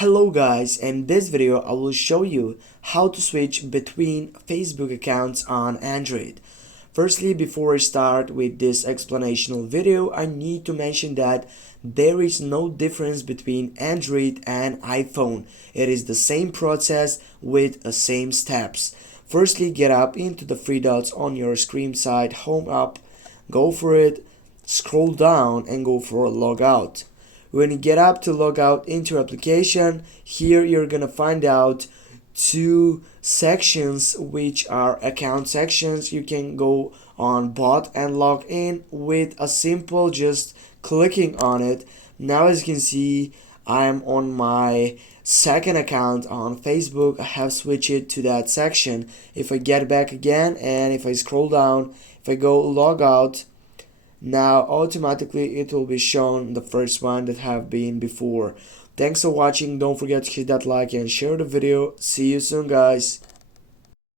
Hello guys, in this video I will show you how to switch between Facebook accounts on Android. Firstly, before I start with this explanational video, I need to mention that there is no difference between Android and iPhone. It is the same process with the same steps. Firstly, get up into the three dots on your screen side, home up, go for it, scroll down and go for logout. When you get up to log out into your application, here you're gonna find out two sections which are account sections. You can go on bot and log in with a simple just clicking on it. Now as you can see, I'm on my second account on Facebook. I have switched it to that section. If I get back again and if I scroll down, if I go log out, now automatically it will be shown the first one that have been before. Thanks for watching. Don't forget to hit that like and share the video. See you soon guys.